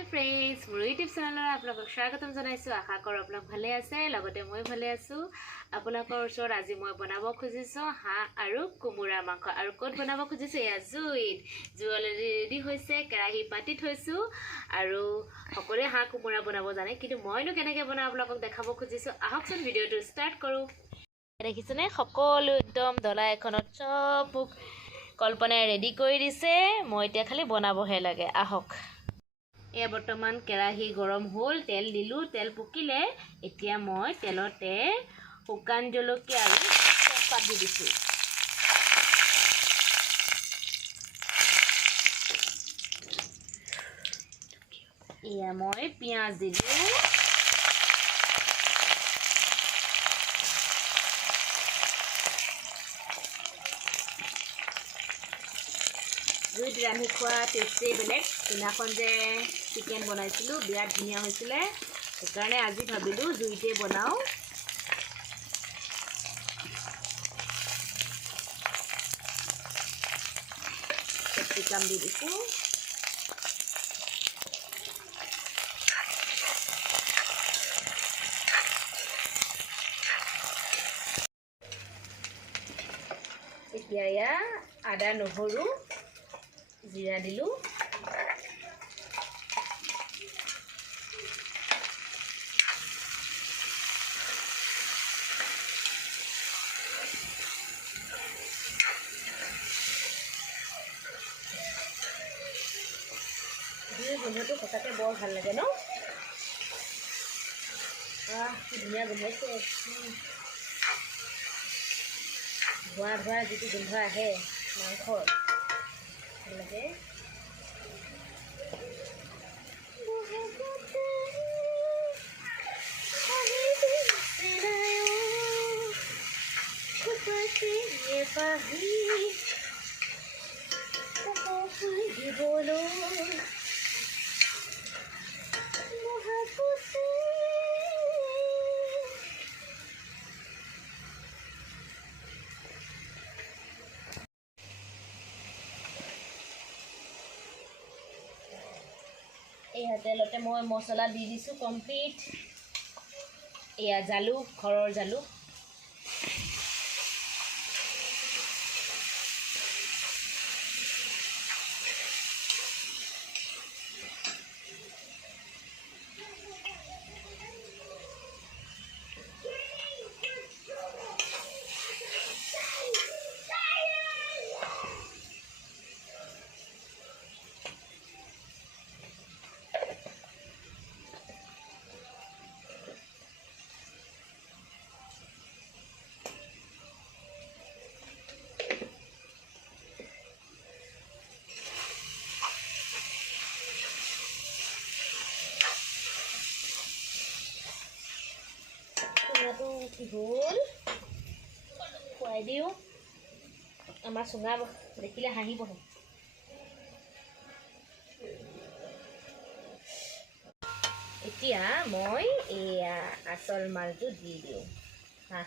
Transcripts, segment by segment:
হাই friends, মোৰ YouTube চেনেলত আপোনালোকক স্বাগতম জনাইছোঁ। আশা কৰোঁ আপোনালোক ভালে আছে, লগতে মই ভালে আছোঁ। আপোনালোকৰ ওচৰত আজি মই বনাব খুজিছোঁ হাঁহ আৰু কোমোৰা মাংস। আৰু ক'ত বনাব খুজিছোঁ? এয়া জুইত। জুই অলৰেডি ৰেডি হৈছে, কেৰাহী পাতি থৈছোঁ। আৰু সকলোৱে হাঁহ কোমোৰা বনাব জানে, কিন্তু মইনো কেনেকৈ বনাওঁ আপোনালোকক দেখাব খুজিছোঁ। আহকচোন ভিডিঅ'টো ষ্টাৰ্ট কৰোঁ। দেখিছেনে, সকলো একদম ডলা এখনত চব মোক কল্পনাই ৰেডি কৰি দিছে। মই এতিয়া খালি বনাবহে লাগে। আহক। এয়া বৰ্তমান কেৰাহী গৰম হ'ল, তেল দিলোঁ, তেল পকিলে এতিয়া মই তেলতে শুকান জলকীয়া আৰু তেজপাত দি দিছোঁ। এয়া মই পিঁয়াজ দিলোঁ। জুইত ৰান্ধি খোৱা টেষ্টেই বেলেগ। দিনাখন যে চিকেন বনাইছিলোঁ বিৰাট ধুনীয়া হৈছিলে, সেইকাৰণে আজি ভাবিলোঁ জুইতে বনাওঁ। কেপচিকাম দি দিছোঁ। এতিয়া এয়া আদা নহৰু জিৰা দিলোঁ। গোন্ধটো সঁচাকৈ বৰ ভাল লাগে ন? কি ধুনীয়া গোন্ধাইছে। ধোঁৱা ধোঁৱা যিটো গোন্ধ আহে মাংসৰ, ভাল লাগে। এয়া তেলতে মই মছলা দি দিছোঁ কমপ্লিট। এয়া জালুক, ঘৰৰ জালুক। কি হ'ল খুৱাই দিওঁ। আমাৰ চুঙা দেখিলে হাঁহিবহে। এতিয়া মই এয়া আচল মালটো দি দিওঁ। হাঁহ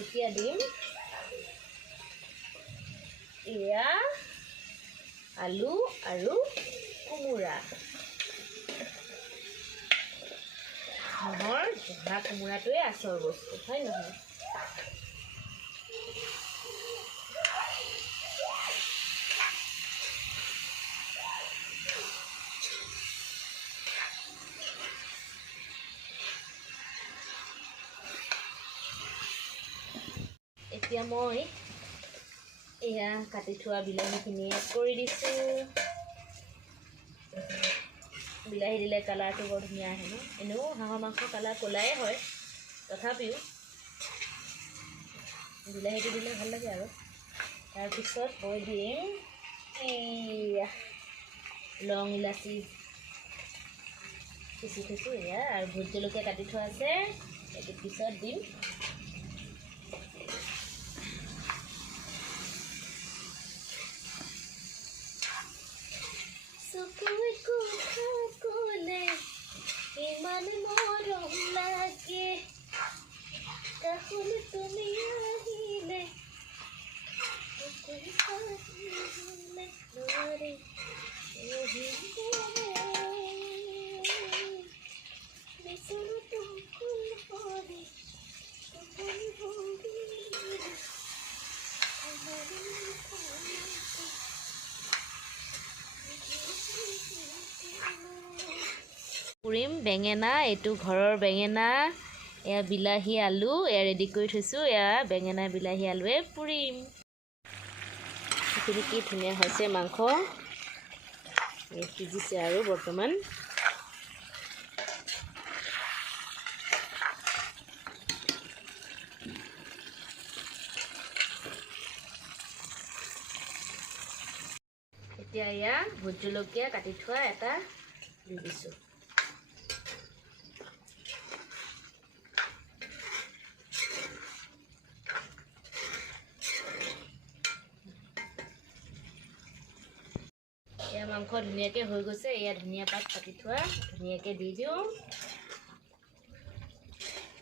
এতিয়া দিম এয়া আলু আৰু কোমোৰা। হাঁহৰ জহা কোমোৰাটোৱে আচল বস্তু, হয় নহয়? এতিয়া মই এয়া কাটি থোৱা বিলাহীখিনি এড কৰি দিছোঁ। বিলাহী দিলে কালাৰটো বৰ ধুনীয়া আহে ন? এনেও হাঁহৰ মাংসৰ কালাৰ ক'লাই হয়, তথাপিও বিলাহীটো দিলে ভাল লাগে। আৰু তাৰপিছত মই দিম এয়া লং ইলাচি পিচি থৈছোঁ এয়া, আৰু ভোট জলকীয়া কাটি থোৱা আছে, এইটো পিছত দিম। ইমান মৰম লাগে কাহুল তুমি আহিলে পুৰিম বেঙেনা এইটো ঘৰৰ বেঙেনা এয়া বিলাহী আলু এয়া ৰেডি কৰি থৈছোঁ এয়া বেঙেনা বিলাহী আলুৱে পুৰিম এইখিনি কি ধুনীয়া হৈছে মাংস সিজিছে আৰু বৰ্তমান এতিয়া এয়া ভোট জলকীয়া কাটি থোৱা এটা দি দিছোঁ এয়া মাংস ধুনীয়াকৈ হৈ গৈছে এয়া ধুনীয়া পাত কাটি থোৱা ধুনীয়াকৈ দি দিওঁ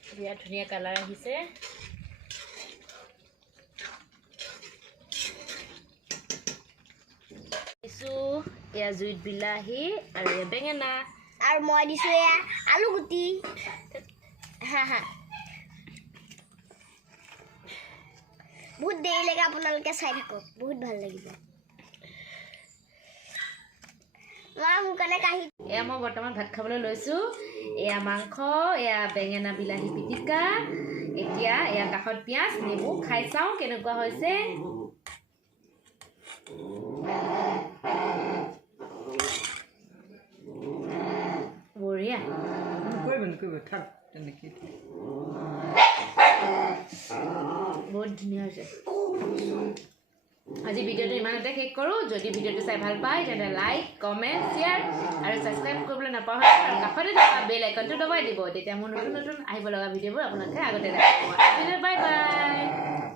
বিৰাট ধুনীয়া কালাৰ আহিছে দিছোঁ এয়া জুইত বিলাহী আৰু এয়া বেঙেনা আৰু মই দিছোঁ এয়া আলু গুটি বহুত দেৰিলৈকে আপোনালোকে চাই থাকক বহুত ভাল লাগিব এয়া মই বৰ্তমান ভাত খাবলৈ লৈছোঁ এয়া মাংস এয়া বেঙেনা বিলাহী পিটিকা এতিয়া এয়া কাষত পিঁয়াজ নেমু খাই চাওঁ কেনেকুৱা হৈছে বঢ়িয়া বহুত ধুনীয়া হৈছে আজি ভিডিঅ'টো ইমানতে শেষ কৰোঁ যদি ভিডিঅ'টো চাই ভাল পায় তেন্তে লাইক কমেণ্ট শ্বেয়াৰ আৰু ছাবস্ক্ৰাইব কৰিবলৈ নাপাহৰিব আৰু কাষতে থকা বেল আইকনটো দবাই দিব তেতিয়া মোৰ নতুন নতুন আহিব লগা ভিডিঅ'বোৰ আপোনালোকে আগতে দেখিব বাই বাই